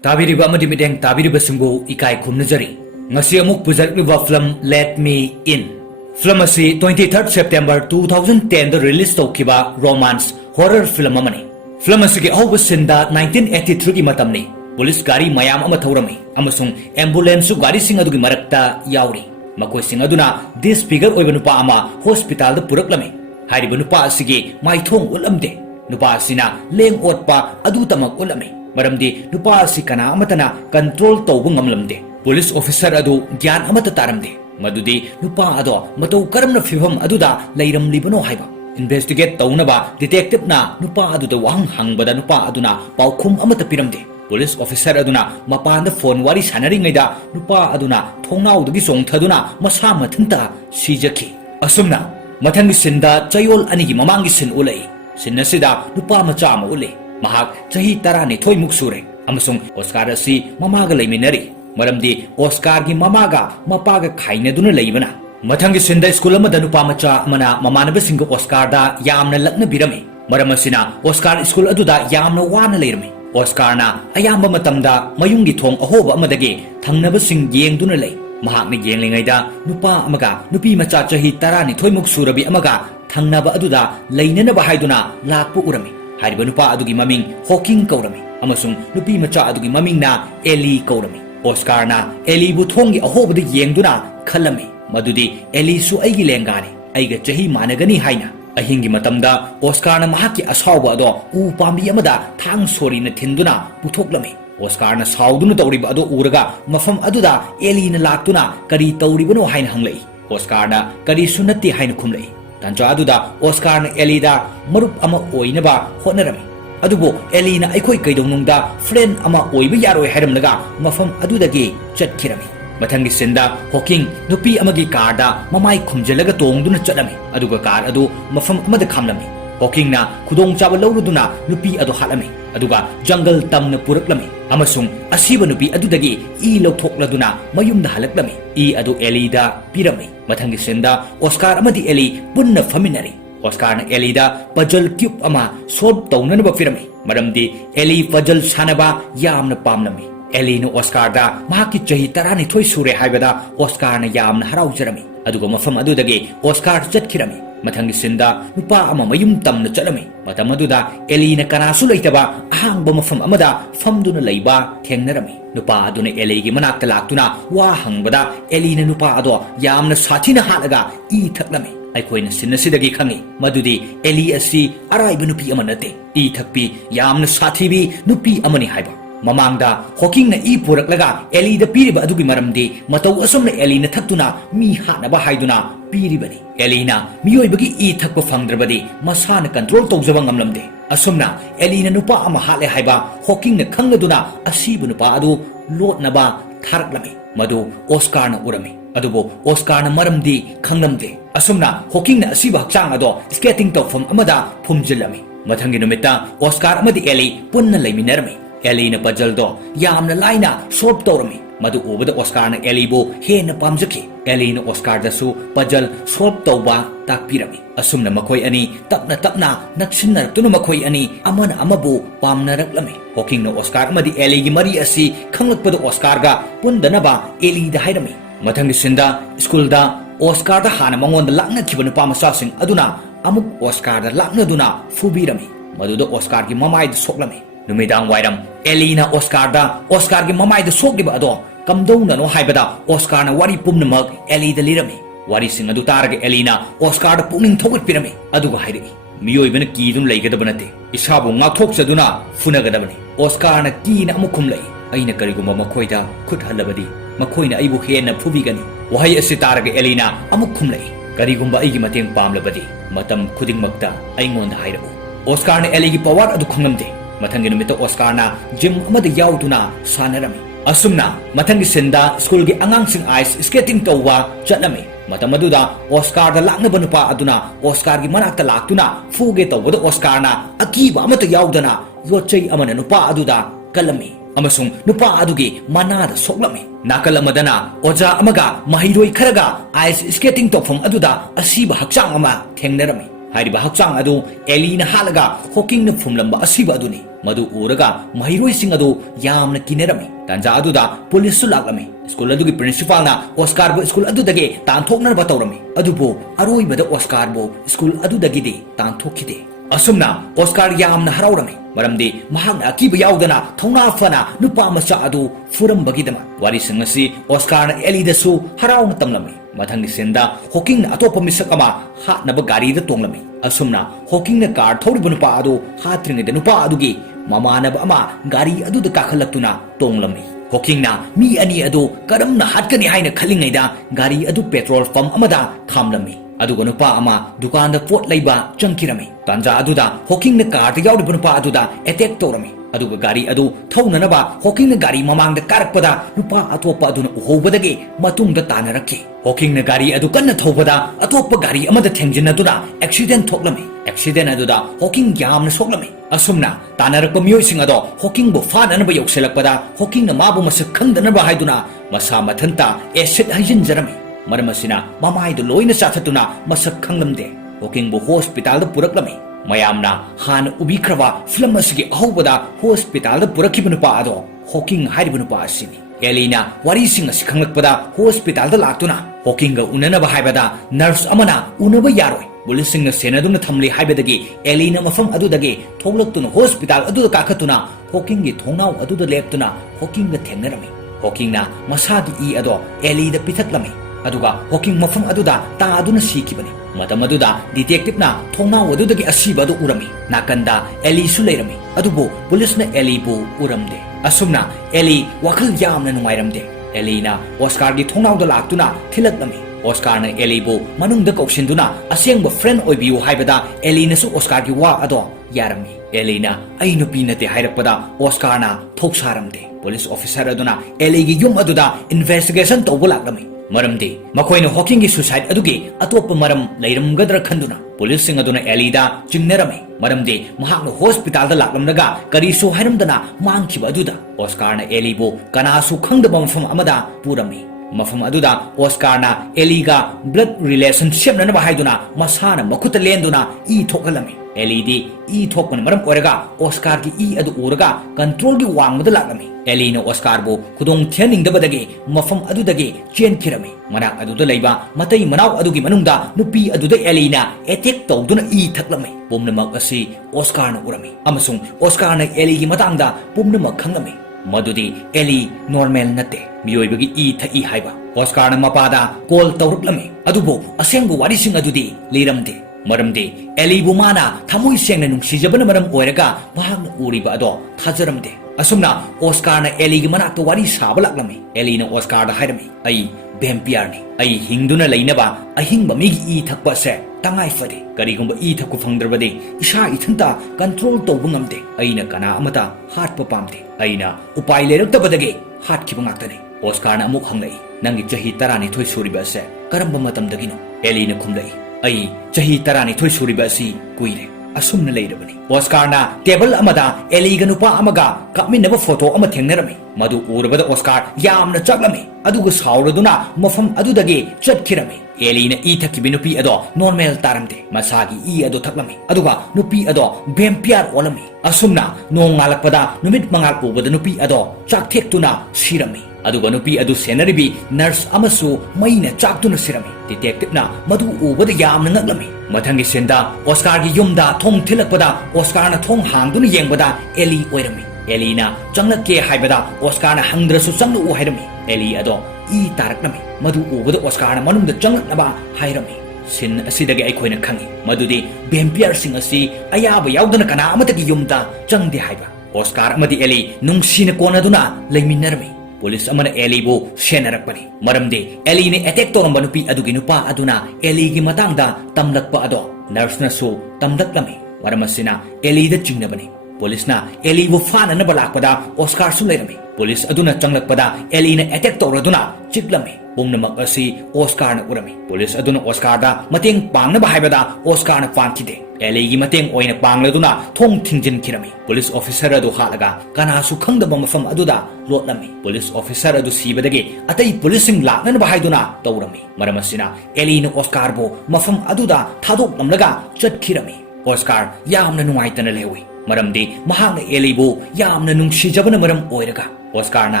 Tabiriba amadi mideng tabiriba singbu ikai khumnajari. Ngasi amuk pujarikliba film Let Me In. Film asi 23rd September 2010 da release tawkiba romance horror film amani. Film asi ki awba sinda 1983 ki matamni. Police gari mayam ama thawrami amasung ambulance su gari sing adugi marakta yauri. Makoi sing aduna disfigure oiba nupa ama hospital da puraklami. Hairiba nupa asigi maithong ulamde. Nupa asina leng otpa adu tamak ulami. Maramdi nupa si kana amatana control tawbu ngamlamde. Police officer adu gyan amata taramde. Madudi nupa ado matau karamna fifam aduda layram libano haiba. Investigate tawnaba detective na nupa aduda wahang hangbada nupa aduna paukhum amata piramde. Police officer aduna mapanda phone wari sanaringaida nupa aduna thongnawdagi songthaduna masa mathanta sijaki. Asumna mathangi sinda chayol anigi mamangi sin ulai. Sinasida nupa macha ama ulai. Mahak chahi tarani thoi muksure amasung Oscar asi mamaga leiminari maramdi Oscar gi mamaga mapaga khainaduna leibana mathangi sinda school amada nupa macha amana mamanaba singa Oscar da yamna lakna birami maramasina Oscar school aduda yamna wana leirami Oscar na ayamba matamda mayungi thong ahoba amadagi thangnaba sing yengduna lei mahakni yenglingaida nupa amaga nupi macha chahi tarani thoi muksurabi amaga thangnaba aduda leinanaba haiduna lakpu urami Hariba nupa adugi maming Hawking kaurami amasung nupi macha adugi maming na Ellie kaurami Oscar na Ellie bu thongi ahobada yengduna khalami madudi Ellie su aigi lengani aiga chahi managani haina ahingi matamda Oscar na mahaki asawba ado u pambi amada thang sori na thinduna puthoklami Oscar na sauduna tawriba ado uraga mafam aduda Ellie na laktuna kari tawribano haina hanglai Oscar na kari sunati haina khumlai Tancha aduda Oscar na Ellie da marup ama oinaba hotnarami adubo Ellie na aikoi kaidonungda friend ama oiba yaroi hairamlaga mafam adudagi chatkirami mathangi sinda Hawking nupi amagi car da mamai khumjalaga tongduna chatami aduga car adu mafam amada khamlami Hawking na khudong chaba lawruduna nupi adu halami aduga jungle tamna puraklami amasung asiba nupi adudagi I lawthokladuna mayumda halaklami I adu Ellie da pirami mathangi sinda Oscar amadi Ellie punna faminari Oscar na Ellie da puzzle cube ama solve tawnanaba firami maramdi Ellie puzzle sanaba yamna pamnami Ellie no Oscar da mahaki chahi tarani thoi sure haibada Oscar na yamna haraujarami aduga mafam adudagi Oscar chatkirami mathangi sinda nupa ama mayum tamna chalami matam aduda Ellie na kanasu leitaba ahangba mafam amada famduna leiba thengnarami nupa aduna Ellie gi manakta laktuna wa hangbada Ellie na nupa ado yamna sathina halaga I thaklami aikoina sinnasidagi khangi madudi Ellie asi araiba nupi ama nate I thakpi yamna sathibi nupi amani haiba Mamangda Hawking na I puraklaga Ellie da piriba adugi maramdi matau asomna Ellie na thaktuna mi hanaba haiduna piribani Ellie na miyoibagi I thakpa fangdrabadi masana control tawjaba ngamlamde asomna Ellie na nupa ama hale haiba Hawking na khangladuna asibu nupa adu lotnaba tharaklami madu Oscar na urami adubo Oscar na maramdi khanglamde asomna Hawking na asiba hakchang ado skating tawfam amada phumjilami mathangi numita Oscar amadi Ellie punna leiminarami Ellie na puzzle do yamna laina solve tawrami madu ubada Oscar na Ellie bo hena pamjaki Ellie na Oscar da su puzzle solve tawba takpirami asumna makoi ani tapna naksinnaratuna makoi ani amana amabu pamnaraklami Hawking na Oscar amadi Ellie gi mari asi khanglakpada Oscar ga pundanaba Ellie da hairami mathangi sinda school da Oscar da hana mangonda lakna khibanu pamasasing aduna amuk Oscar da lakna duna fubirami maduda Oscar gi mamai da soklami Numidang wairam Ellie na Oscar gi mamai da sokliba ado kamdona no haibada Oscar na wari pumnamak Ellie da lirami wari sing adu taraga Ellie na Oscar da pungning thogat pirami aduga hairi miyoibana kidun leigadabnate isabu ngathoksaduna funagadabani Oscar na kina amukhum lei aina kariguma makoida khut halabadi makoina aibu hena phubigani wahai asi taraga Ellie na amukhum lei karigumba aigi mateng pamlabadi matam khudingmakta aingonda hairabu Oscar na Ellie gi power adu khungamde mathangi numita Oscar na gym amada yauduna sanarami asumna mathangi sinda school gi angangsing ice skating tawwa chatnami matamaduda Oscar da lakna banupa aduna Oscar gi manakta laktuna fuge tawbada Oscar na akiba amata yaudana yochei amana nupa aduda kalami amasung nupa adugi manada soklami nakalamadana oja amaga mahiroi kharaga ice skating tawfam aduda asiba hakchang ama thengnarami ꯍꯥꯏꯔꯤꯕ ꯍꯛꯆꯥꯡ ꯑꯗꯨ ꯑꯦꯂꯤꯅ ꯍꯥꯠꯂꯒ ꯍꯣꯀꯤꯡꯅ ꯐꯨꯝꯂꯝꯕ ꯑꯁꯤꯕ ꯑꯗꯨꯅꯤ ꯃꯗꯨ ꯎꯔꯒ ꯃꯍꯩꯔꯣꯏꯁꯤꯡ ꯑꯗꯨ ꯌꯥꯝꯅ ꯀꯤꯅꯔꯝꯃꯤ ꯇꯥꯟꯖꯥ ꯑꯗꯨꯗ ꯄꯨꯂꯤꯁꯁꯨ ꯂꯥꯛꯂꯝꯃꯤ ꯁ꯭ꯀꯨꯜ ꯑꯗꯨꯒꯤ ꯄ꯭ꯔꯤꯟꯁꯤꯄꯥꯜꯅ ꯑꯣꯁꯀꯥꯔꯕꯨ ꯁ꯭ꯀꯨꯜ ꯑꯗꯨꯗꯒꯤ ꯇꯥꯟꯊꯣꯛꯅꯕ ꯇꯧꯔꯝꯃꯤ ꯑꯗꯨꯕꯨ ꯑꯔꯣꯏꯕꯗ ꯑꯣꯁꯀꯥꯔꯕꯨ ꯁ꯭ꯀꯨꯜ ꯑꯗꯨꯗꯒꯤꯗꯤ ꯇꯥꯟꯊꯣꯛꯈꯤꯗꯦ ꯑꯁꯨꯝꯅ ꯑꯣꯁꯀꯥꯔ ꯌꯥꯝꯅ ꯍꯔꯥꯎꯔꯝꯃꯤ ꯃꯔꯝꯗꯤ ꯃꯍꯥꯛꯅ ꯑꯀꯤꯕ ꯌꯥꯎꯗꯅ ꯊꯧꯅꯥ ꯐꯅ ꯅꯨꯄꯥ ꯃꯆꯥ ꯑꯗꯨ ꯐꯨꯔꯝꯕꯒꯤꯗꯃꯛ ꯋꯥꯔꯤꯁꯤꯡ ꯑꯁꯤ ꯑꯣꯁꯀꯥꯔꯅ ꯑꯦꯂꯤꯗꯁꯨ ꯍꯔꯥꯎꯅ ꯇꯝꯂꯝꯃꯤ ꯃꯊꯪꯒꯤ ꯁꯤꯟꯗ ꯍꯣꯀꯤꯡꯅ ꯑꯇꯣꯞꯄ ꯃꯤꯁꯛ ꯑꯃ ꯍꯥꯠꯅꯕ ꯒꯥꯔꯤꯗ ꯇꯣꯡꯂꯝꯃꯤ ꯑꯁꯨꯝꯅ ꯍꯣꯀꯤꯡꯅ ꯀꯥꯔ ꯊꯧꯔꯤꯕ ꯅꯨꯄꯥ ꯑꯗꯨ ꯍꯥꯠꯇ꯭ꯔꯤꯉꯩꯗ ꯅꯨꯄꯥ ꯑꯗꯨꯒꯤ ꯃꯃꯥꯟꯅꯕ ꯑꯃ ꯒꯥꯔꯤ ꯑꯗꯨꯗ ꯀꯥꯈꯠꯂꯛꯇꯨꯅ ꯇꯣꯡꯂꯝꯃꯤ ꯍꯣꯀꯤꯡꯅ ꯃꯤ ꯑꯅꯤ ꯑꯗꯨ ꯀꯔꯝꯅ ꯍꯥꯠꯀꯅꯤ ꯍꯥꯏꯅ ꯈꯜꯂꯤꯉꯩꯗ ꯒꯥꯔꯤ ꯑꯗꯨ ꯄꯦꯇ꯭ꯔꯣꯜ ꯄꯝꯞ ꯑꯃꯗ ꯈꯥꯝꯂꯝꯃꯤ ꯑꯗꯨꯒ ꯅꯨꯄꯥ ꯑꯃ ꯗꯨꯀꯥꯟꯗ ꯄꯣꯠ ꯂꯩꯕ ꯆꯪꯈꯤꯔꯝꯃꯤ ꯇꯥꯟꯖꯥ ꯑꯗꯨꯗ ꯍꯣꯀꯤꯡꯅ ꯀꯥꯔꯗ ꯌꯥꯎꯔꯤꯕ ꯅꯨꯄా ꯑꯗꯨꯗ ꯑꯦꯇꯦꯛ ꯇꯧꯔꯝꯃꯤ ꯑꯗꯨꯒ ꯒꯥꯔꯤ ꯑꯗꯨ ꯊꯧꯅꯅꯕ ꯍꯣꯀꯤꯡꯅ ꯒꯥꯔꯤ ꯃꯃꯥꯡꯗ ꯀꯥꯔꯛꯄꯗ ꯅꯨꯄꯥ ꯑꯇꯣꯞꯄ ꯑꯗꯨꯅ ꯎꯍꯧꯕꯗꯒꯤ ꯃꯇꯨꯡꯗ ꯇꯥꯟꯅꯔꯛꯈꯤ ꯍꯣꯀꯤꯡꯅ ꯒꯥꯔꯤ ꯑꯗꯨ ꯀꯟꯅ ꯊꯧꯕꯗ ꯑꯇꯣꯞꯄ ꯒꯥꯔꯤ ꯑꯃꯗ ꯊꯦꯡꯖꯤꯟꯅꯗꯨꯅ ꯑꯦꯛꯁꯤꯗꯦꯟꯠ ꯊꯣꯛꯂꯝꯃꯤ ꯑꯦꯛꯁꯤꯗꯦꯟꯠ ꯑꯗꯨꯗ ꯍꯣꯀꯤꯡ ꯌꯥꯝꯅ ꯁꯣꯛꯂꯝꯃꯤ ꯑꯁꯨꯝꯅ ꯇꯥꯟꯅꯔꯛꯄ ꯃꯤꯑꯣꯏꯁꯤꯡ ꯑꯗꯣ ꯍꯣꯀꯤꯡꯕꯨ ꯐꯥꯅꯅꯕ ꯌꯧꯁꯤꯜꯂꯛꯄꯗ ꯍꯣꯀꯤꯡꯅ ꯃꯥꯕꯨ ꯃꯁꯛ ꯈꯪꯗꯅꯕ ꯍꯥꯏꯗꯨꯅ ꯃꯁꯥ ꯃꯊꯟꯇ ꯑꯦꯁꯤꯗ ꯍꯩꯖꯤꯟꯖꯔꯝꯃꯤ ꯃꯔꯝ ꯑꯁꯤꯅ ꯃꯃꯥꯏꯗꯨ ꯂꯣꯏꯅ ꯆꯥꯊꯠꯇꯨꯅ ꯃꯁꯛ ꯈꯪꯂꯝꯗꯦ ꯍꯣꯀꯤꯡꯕꯨ ꯍꯣꯁꯄꯤꯇꯥꯜꯗ ꯄꯨꯔꯛꯂꯝꯃꯤ ꯃꯌꯥꯝꯅ ꯍꯥꯟꯅ ꯎꯕꯤꯈ꯭ꯔꯕ ꯐꯤꯂꯝ ꯑꯁꯤꯒꯤ ꯑꯍꯧꯕꯗ ꯍꯣꯁꯄꯤꯇꯥꯜꯗ ꯄꯨꯔꯛꯈꯤꯕ ꯅꯨꯄꯥ ꯑꯗꯣ ꯍꯣꯀꯤꯡ ꯍꯥꯏꯔꯤꯕ ꯅꯨꯄꯥ ꯑꯁꯤꯅꯤ ꯑꯦꯂꯤꯅ ꯋꯥꯔꯤꯁꯤꯡ ꯑꯁꯤ ꯈꯪꯂꯛꯄꯗ ꯍꯣꯁꯄꯤꯇꯥꯜꯗ ꯂꯥꯛꯇꯨꯅ ꯍꯣꯀꯤꯡꯒ ꯎꯅꯅꯕ ꯍꯥꯏꯕꯗ ꯅꯔꯁ ꯑꯃꯅ ꯎꯅꯕ ꯌꯥꯔꯣꯏ ꯄꯨꯂꯤꯁꯁꯤꯡꯅ ꯁꯦꯟꯅꯗꯨꯅ ꯊꯝꯂꯤ ꯍꯥꯏꯕꯗꯒꯤ ꯑꯦꯂꯤꯅ ꯃꯐꯝ ꯑꯗꯨꯗꯒꯤ ꯊꯣꯛꯂꯛꯇꯨꯅ ꯍꯣꯁꯄꯤꯇꯥꯜ ꯑꯗꯨꯗ ꯀꯥꯈꯠꯇꯨꯅ ꯍꯣꯀꯤꯡꯒꯤ ꯊꯣꯡꯅꯥꯎ ꯑꯗꯨꯗ ꯂꯦꯞꯇꯨꯅ ꯍꯣꯀꯤꯡꯒ ꯊꯦꯡꯅꯔꯝꯃꯤ ꯍꯣꯀꯤꯡꯅ ꯃꯁꯥꯒꯤ ꯏ ꯑꯗꯣ ꯑꯦꯂꯤꯗ ꯄꯤꯊꯛꯂꯝꯃꯤ ꯑꯗꯨꯒ ꯍꯣꯀꯤꯡ ꯃꯐꯝ ꯑꯗꯨꯗ ꯇꯥꯗꯨꯅ ꯁꯤꯈꯤꯕꯅꯤ ꯃꯇꯝ ꯑꯗꯨꯗ ꯗꯤꯇꯦꯛꯇꯤꯚꯅ ꯊꯣꯡꯅꯥꯎ ꯑꯗꯨꯗꯒꯤ ꯑꯁꯤꯕ ꯑꯗꯨ ꯎꯔꯝꯃꯤ ꯅꯥꯀꯟꯗ ꯑꯦꯂꯤꯁꯨ ꯂꯩꯔꯝꯃꯤ ꯑꯗꯨꯕꯨ ꯄꯨꯂꯤꯁꯅ ꯑꯦꯂꯤꯕꯨ ꯎꯔꯝꯗꯦ ꯑꯁꯨꯝꯅ ꯑꯦꯂꯤ ꯋꯥꯈꯜ ꯌꯥꯝꯅ ꯅꯨꯡꯉꯥꯏꯔꯝꯗꯦ ꯑꯦꯂꯤꯅ ꯑꯣꯁꯀꯥꯔꯒꯤ ꯊꯣꯡꯅꯥꯎꯗ ꯂꯥꯛꯇꯨꯅ ꯊꯤꯜꯂꯛꯂꯝꯃꯤ ꯑꯣꯁꯀꯥꯔꯅ ꯑꯦꯂꯤꯕꯨ ꯃꯅꯨꯡꯗ ꯀꯧꯁꯤꯟꯗꯨꯅ ꯑꯁꯦꯡꯕ ꯐ꯭ꯔꯦꯟ ꯑꯣꯏꯕꯤꯌꯨ ꯍꯥꯏꯕꯗ ꯑꯦꯂꯤꯅꯁꯨ ꯑꯣꯁꯀꯥꯔꯒꯤ ꯋꯥ ꯑꯗꯣ ꯌꯥꯔꯝꯃꯤ ꯑꯦꯂꯤꯅ ꯑꯩ ꯅꯨꯄꯤ ꯅꯠꯇꯦ ꯍꯥꯏꯔꯛꯄꯗ ꯑꯣꯁꯀꯥꯔꯅ ꯊꯧꯁꯥꯔꯝꯗꯦ ꯄꯨꯂꯤꯁ ꯑꯣꯐꯤꯁꯔ ꯑꯗꯨꯅ ꯑꯦꯂꯤꯒꯤ ꯌꯨꯝ ꯑꯗꯨꯗ ꯏꯟꯚꯦꯁꯇꯤꯒꯦꯁꯟ ꯇꯧꯕ ꯂꯥꯛꯂꯝꯃꯤ ꯃꯔꯝꯗꯤ ꯃꯈꯣꯏꯅ ꯍꯣꯀꯤꯡꯒꯤ ꯁꯨꯁꯥꯏꯗ ꯑꯗꯨꯒꯤ ꯑꯇꯣꯞꯄ ꯃꯔꯝ ꯂꯩꯔꯝꯒꯗ꯭ꯔꯥ ꯈꯟꯗꯨꯅ ꯄꯨꯂꯤꯁꯁꯤꯡ ꯑꯗꯨꯅ ꯑꯦꯂꯤꯗ ꯆꯤꯡꯅꯔꯝꯃꯤ ꯃꯔꯝꯗꯤ ꯃꯍꯥꯛꯅ ꯍꯣꯁꯄꯤꯇꯥꯜꯗ ꯂꯥꯛꯂꯝꯂꯒ ꯀꯔꯤꯁꯨ ꯍꯥꯏꯔꯝꯗꯅ ꯃꯥꯡꯈꯤꯕ ꯑꯗꯨꯗ ꯑꯣꯁꯀꯥꯔꯅ ꯑꯦꯂꯤꯕꯨ ꯀꯅꯥꯁꯨ ꯈꯪꯗꯕ ꯃꯐꯝ ꯑꯃꯗ ꯄꯨꯔꯝꯃꯤ ꯃꯐꯝ ꯑꯗꯨꯗ ꯑꯣꯁꯀꯥꯔꯅ ꯑꯦꯂꯤꯒ ꯕ꯭ꯂꯗ ꯔꯤꯂꯦꯁꯟ ꯁꯦꯝꯅꯅꯕ ꯍꯥꯏꯗꯨꯅ ꯃꯁꯥꯅ ꯃꯈꯨꯠꯇ ꯂꯦꯟꯗꯨꯅ ꯏ ꯊꯣꯛꯍꯜꯂꯝꯃꯤ ꯑꯦꯂꯤꯗꯤ ꯏ ꯊꯣꯛꯄꯅ ꯃꯔꯝ ꯑꯣꯏꯔꯒ ꯑꯣꯁꯀꯥꯔꯒꯤ ꯏ ꯑꯗꯨ ꯎꯔꯒ ꯀꯟꯇ꯭ꯔꯣꯜꯒꯤ ꯋꯥꯡꯃꯗ ꯂꯥꯛꯂꯝꯃꯤ ꯑꯦꯂꯤꯅ ꯑꯣꯁꯀꯥꯔꯕꯨ ꯈꯨꯗꯣꯡ ꯊꯤꯍꯟꯅꯤꯡꯗꯕꯗꯒꯤ ꯃꯐꯝ ꯑꯗꯨꯗꯒꯤ ꯆꯦꯟꯈꯤꯔꯝꯃꯤ ꯃꯅꯥꯛ ꯑꯗꯨꯗ ꯂꯩꯕ ꯃꯇꯩ ꯃꯅꯥꯎ ꯑꯗꯨꯒꯤ ꯃꯅꯨꯡꯗ ꯅꯨꯄꯤ ꯑꯗꯨꯗ ꯑꯦꯂꯤꯅ ꯑꯦꯇꯦꯛ ꯇꯧꯗꯨꯅ ꯏ ꯊꯛꯂꯝꯃꯤ ꯄꯨꯝꯅꯃꯛ ꯑꯁꯤ ꯑꯣꯁꯀꯥꯔꯅ ꯎꯔꯝꯃꯤ ꯑꯃꯁꯨꯡ ꯑꯣꯁꯀꯥꯔꯅ ꯑꯦꯂꯤꯒꯤ ꯃꯇꯥꯡꯗ ꯄꯨꯝꯅꯃꯛ ꯈꯪꯂꯝꯃꯤ ꯃꯗꯨꯗꯤ ꯑꯦꯂꯤ ꯅꯣꯔꯃꯦꯜ ꯅꯠꯇꯦ ꯃꯤꯑꯣꯏꯕꯒꯤ ꯏ ꯊꯛꯏ ꯍꯥꯏꯕ ꯑꯣꯁꯀꯥꯔꯅ ꯃꯄꯥꯗ ꯀꯣꯜ ꯇꯧꯔꯛꯂꯝꯃꯤ ꯑꯗꯨꯕꯨ ꯑꯁꯦꯡꯕ ꯋꯥꯔꯤꯁꯤꯡ ꯑꯗꯨꯗꯤ ꯂꯤꯔꯝꯗꯦ ꯃꯔꯝꯗꯤ ꯑꯦꯂꯤꯕꯨ ꯃꯥꯅ ꯊꯃꯣꯏ ꯁꯦꯡꯅ ꯅꯨꯡꯁꯤꯖꯕꯅ ꯃꯔꯝ ꯑꯣꯏꯔꯒ ꯃꯍꯥꯛꯅ ꯎꯔꯤꯕ ꯑꯗꯣ ꯊꯥꯖꯔꯝꯗꯦ ꯑꯁꯨꯝꯅ ꯑꯣꯁꯀꯥꯔꯅ ꯑꯦꯂꯤꯒꯤ ꯃꯅꯥꯛꯇ ꯋꯥꯔꯤ ꯁꯥꯕ ꯂꯥꯛꯂꯝꯃꯤ ꯑꯦꯂꯤꯅ ꯑꯣꯁꯀꯥꯔꯗ ꯍꯥꯏꯔꯝꯃꯤ ꯑꯩ ꯚꯦꯝꯄꯤꯌꯔꯅꯤ ꯑꯩ ꯍꯤꯡꯗꯨꯅ ꯂꯩꯅꯕ ꯑꯍꯤꯡꯕ ꯃꯤꯒꯤ ꯏ ꯊꯛꯄ ꯑꯁꯦ ꯇꯉꯥꯏ ꯐꯗꯦ ꯀꯔꯤꯒꯨꯝꯕ ꯏ ꯊꯛꯄ ꯐꯪꯗ꯭ꯔꯕꯗꯤ ꯏꯁꯥ ꯏꯊꯟꯇ ꯀꯟꯇ꯭ꯔꯣꯜ ꯇꯧꯕ ꯉꯝꯗꯦ ꯑꯩꯅ ꯀꯅꯥ ꯑꯃꯇ ꯍꯥꯠꯄ ꯄꯥꯝꯗꯦ ꯑꯩꯅ ꯎꯄꯥꯏ ꯂꯩꯔꯛꯇꯕꯗꯒꯤ ꯍꯥꯠꯈꯤꯕ ꯉꯥꯛꯇꯅꯤ ꯑꯣꯁꯀꯥꯔꯅ ꯑꯃꯨꯛ ꯍꯪꯂꯛꯏ ꯅꯪꯒꯤ ꯆꯍꯤ 12 ꯁꯨꯔꯤꯕ ꯑꯁꯦ ꯀꯔꯝꯕ ꯃꯇꯝꯗꯒꯤꯅꯣ ꯑꯦꯂꯤꯅ ꯈꯨꯝꯂꯛꯏ ꯑꯩ ꯆꯍꯤ 12 ꯁꯨꯔꯤꯕ ꯑꯁꯤ ꯀꯨꯏꯔꯦ ꯑꯁꯨꯝꯅ ꯂꯩꯔꯕꯅꯤ ꯑꯣꯁꯀꯥꯔꯅ ꯇꯦꯕꯜ ꯑꯃꯗ ꯑꯦꯂꯤꯒ ꯅꯨꯄꯥ ꯑꯃꯒ ꯀꯥꯞꯃꯤꯟꯅꯕ ꯐꯣꯇꯣ ꯑꯃ ꯊꯦꯡꯅꯔꯝꯃꯤ ꯃꯗꯨ ꯎꯔꯕꯗ ꯑꯣꯁꯀꯥꯔ ꯌꯥꯝꯅ ꯆꯥꯛꯂꯝꯃꯤ ꯑꯗꯨꯒ ꯁꯥꯎꯔꯗꯨꯅ ꯃꯐꯝ ꯑꯗꯨꯗꯒꯤ ꯆꯠꯈꯤꯔꯝꯃꯤ ꯑꯦꯂꯤꯅ ꯏ ꯊꯛꯈꯤꯕ ꯅꯨꯄꯤ ꯑꯗꯣ ꯅꯣꯔꯃꯦꯜ ꯇꯥꯔꯝꯗꯦ ꯃꯁꯥꯒꯤ ꯏ ꯑꯗꯣ ꯊꯛꯂꯝꯃꯤ ꯑꯗꯨꯒ ꯅꯨꯄꯤ ꯑꯗꯣ ꯚꯦꯝꯄꯤꯌꯔ ꯑꯣꯜꯂꯝꯃꯤ ꯑꯁꯨꯝꯅ ꯅꯣꯡ ꯉꯥꯜꯂꯛꯄꯗ ꯅꯨꯃꯤꯠ ꯃꯉꯥꯜ ꯎꯕꯗ ꯅꯨꯄꯤ ꯑꯗꯣ ꯆꯥꯛꯊꯦꯛꯇꯨꯅ ꯁꯤꯔꯝꯃꯤ ꯑꯗꯨꯒ ꯅꯨꯄꯤ ꯑꯗꯨ ꯁꯦꯟꯅꯔꯤꯕꯤ ꯅꯔꯁ ꯑꯃꯁꯨ ꯃꯩꯅ ꯆꯥꯛꯇꯨꯅ ꯁꯤꯔꯝꯃꯤ ꯗꯤꯇꯦꯛꯇꯤꯚꯅ ꯃꯗꯨ ꯎꯕꯗ ꯌꯥꯝꯅ ꯉꯛꯂꯝꯃꯤ ꯃꯊꯪꯒꯤ ꯁꯤꯟꯗ ꯑꯣꯁꯀꯥꯔꯒꯤ ꯌꯨꯝꯗ ꯊꯣꯡ ꯊꯤꯜꯂꯛꯄꯗ ꯑꯣꯁꯀꯥꯔꯅ ꯊꯣꯡ ꯍꯥꯡꯗꯨꯅ ꯌꯦꯡꯕꯗ ꯑꯦꯂꯤ ꯑꯣꯏꯔꯝꯃꯤ ꯑꯦꯂꯤꯅ ꯆꯪꯂꯛꯀꯦ ꯍꯥꯏꯕꯗ ꯑꯣꯁꯀꯥꯔꯅ ꯍꯪꯗ꯭ꯔꯁꯨ ꯆꯪꯂꯛꯎ ꯍꯥꯏꯔꯝꯃꯤ ꯑꯦꯂꯤ ꯑꯗꯣ ꯏ ꯇꯥꯔꯛꯂꯝꯃꯤ ꯃꯗꯨ ꯎꯕꯗ ꯑꯣꯁꯀꯥꯔꯅ ꯃꯅꯨꯡꯗ ꯆꯪꯂꯛꯅꯕ ꯍꯥꯏꯔꯝꯃꯤ ꯁꯤꯟ ꯑꯁꯤꯗꯒꯤ ꯑꯩꯈꯣꯏꯅ ꯈꯪꯉꯤ ꯃꯗꯨꯗꯤ ꯚꯦꯝꯄꯤꯌꯔꯁꯤꯡ ꯑꯁꯤ ꯑꯌꯥꯕ ꯌꯥꯎꯗꯅ ꯀꯅꯥ ꯑꯃꯠꯇꯒꯤ ꯌꯨꯝꯗ ꯆꯪꯗꯦ ꯍꯥꯏꯕ ꯑꯣꯁꯀꯥꯔ ꯑꯃꯗꯤ ꯑꯦꯂꯤ ꯅꯨꯡꯁꯤꯅ ꯀꯣꯟꯅꯗꯨꯅ ꯂꯩꯃꯤꯟꯅꯔꯝꯃꯤ ꯄꯨꯂꯤꯁ ꯑꯃꯅ ꯑꯦꯂꯤꯕꯨ ꯁꯦꯟꯅꯔꯛꯄꯅꯤ ꯃꯔꯝꯗꯤ ꯑꯦꯂꯤꯅ ꯑꯦꯇꯦꯛ ꯇꯧꯔꯝꯕ ꯅꯨꯄꯤ ꯑꯗꯨꯒꯤ ꯅꯨꯄꯥ ꯑꯗꯨꯅ ꯑꯦꯂꯤꯒꯤ ꯃꯇꯥꯡꯗ ꯇꯝꯂꯛꯄ ꯑꯗꯣ ꯅꯔꯁꯅꯁꯨ ꯇꯝꯂꯛꯂꯝꯃꯤ ꯃꯔꯝ ꯑꯁꯤꯅ ꯑꯦꯂꯤꯗ ꯆꯤꯡꯅꯕꯅꯤ ꯄꯨꯂꯤꯁꯅ ꯑꯦꯂꯤꯕꯨ ꯐꯥꯅꯅꯕ ꯂꯥꯛꯄꯗ ꯑꯣꯁꯀꯥꯔꯁꯨ ꯂꯩꯔꯝꯃꯤ ꯄꯨꯂꯤꯁ ꯑꯗꯨꯅ ꯆꯪꯂꯛꯄꯗ ꯑꯦꯂꯤꯅ ꯑꯦꯇꯦꯛ ꯇꯧꯔꯗꯨꯅ ꯆꯤꯛꯂꯝꯃꯤ ꯄꯨꯝꯅꯃꯛ ꯑꯁꯤ ꯑꯣꯁꯀꯥꯔꯅ ꯎꯔꯝꯃꯤ ꯄꯨꯂꯤꯁ ꯑꯗꯨꯅ ꯑꯣꯁꯀꯥꯔꯗ ꯃꯇꯦꯡ ꯄꯥꯡꯅꯕ ꯍꯥꯏꯕꯗ ꯑꯣꯁꯀꯥꯔꯅ ꯄꯥꯡꯈꯤꯗꯦ Ellie mateng oina pangladuna thong thingjin kirami police officer adu halaga kanasu khangdaba mafam aduda lotlami police officer adu sibadagi atai policing laknan bahaiduna tawrami maramasina Ellie no Oscar bo mafam aduda thadok namlaga chatkirami Oscar yamna nuaitana lewi maramdi mahakna Ellie bo yamna nungsijabana maram oiraga Oscar na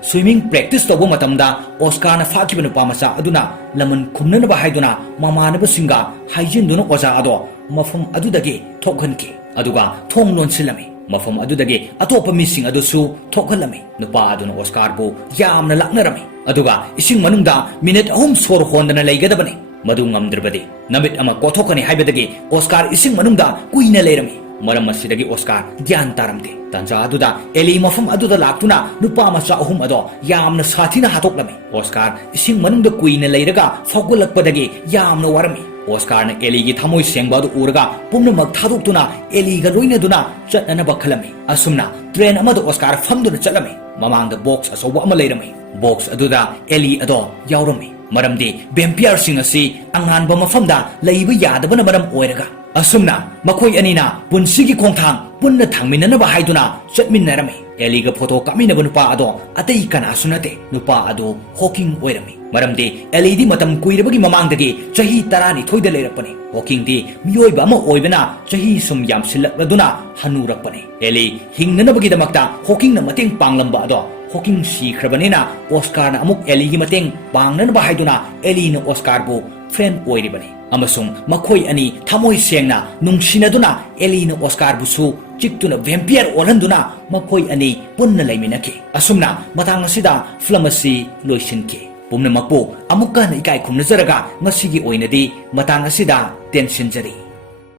swimming practice tobo matamda Oscar na fakibana pamasa aduna laman khumnana bahaiduna mamanaba singa haijinduna oza ado mafam adudagi thokhanki aduga thong lonsilami mafam adudagi atopa mising adusu thokhalami nupa aduna Oscar bo yamna laknarami aduga ising manungda minute ahum sor hondana leigadabani madu ngamdrbadi namit ama kothokani haibadagi Oscar ising manungda kuina leirami maram asidagi Oscar gyan taramde tanja aduda Ellie mafam aduda laktuna nupa macha ahum ado yamna sathina hatoklami Oscar ising manungda kuina leiraga fogulakpadagi yamna warami Oscar na Ellie gi thamoi sengba adu uraga pumnamak thadoktuna Ellie ga loinaduna chatnana bakhalami asumna train amadu Oscar famduna chalami mamangda box asoba ama leirami box aduda Ellie ado yaurami maramdi vampire sing asi anganba mafamda leiba yadabana maram oiraga asumna makoi anina punsigi khongthang punna thangminana ba haiduna chatminnarami Ellie ga photo kaminaba nupa ado atai kana sunate nupa ado hawking oirami maramdi Ellie di matam kuirabagi mamangdagi chahi tarani thoida leirapani hawking di miyoiba ama oibana chahi sum yamsilakladuna hanurakpani Ellie hingnanabagi damakta hawking na mateng panglamba ado hawking sikhrabani na Oscar na amuk Ellie gi mateng pangnana ba haiduna Ellie na Oscar bo friend oiribani amasung makhoi ani thamoi sengna nungsinaduna Ellie na Oscar busu chiktuna vampire olanduna makhoi ani punna leiminaki asumna matang asida film asi loisinki pumna makpo amukka na ikai khumnajaraga ngasigi oinadi matang asida tension jari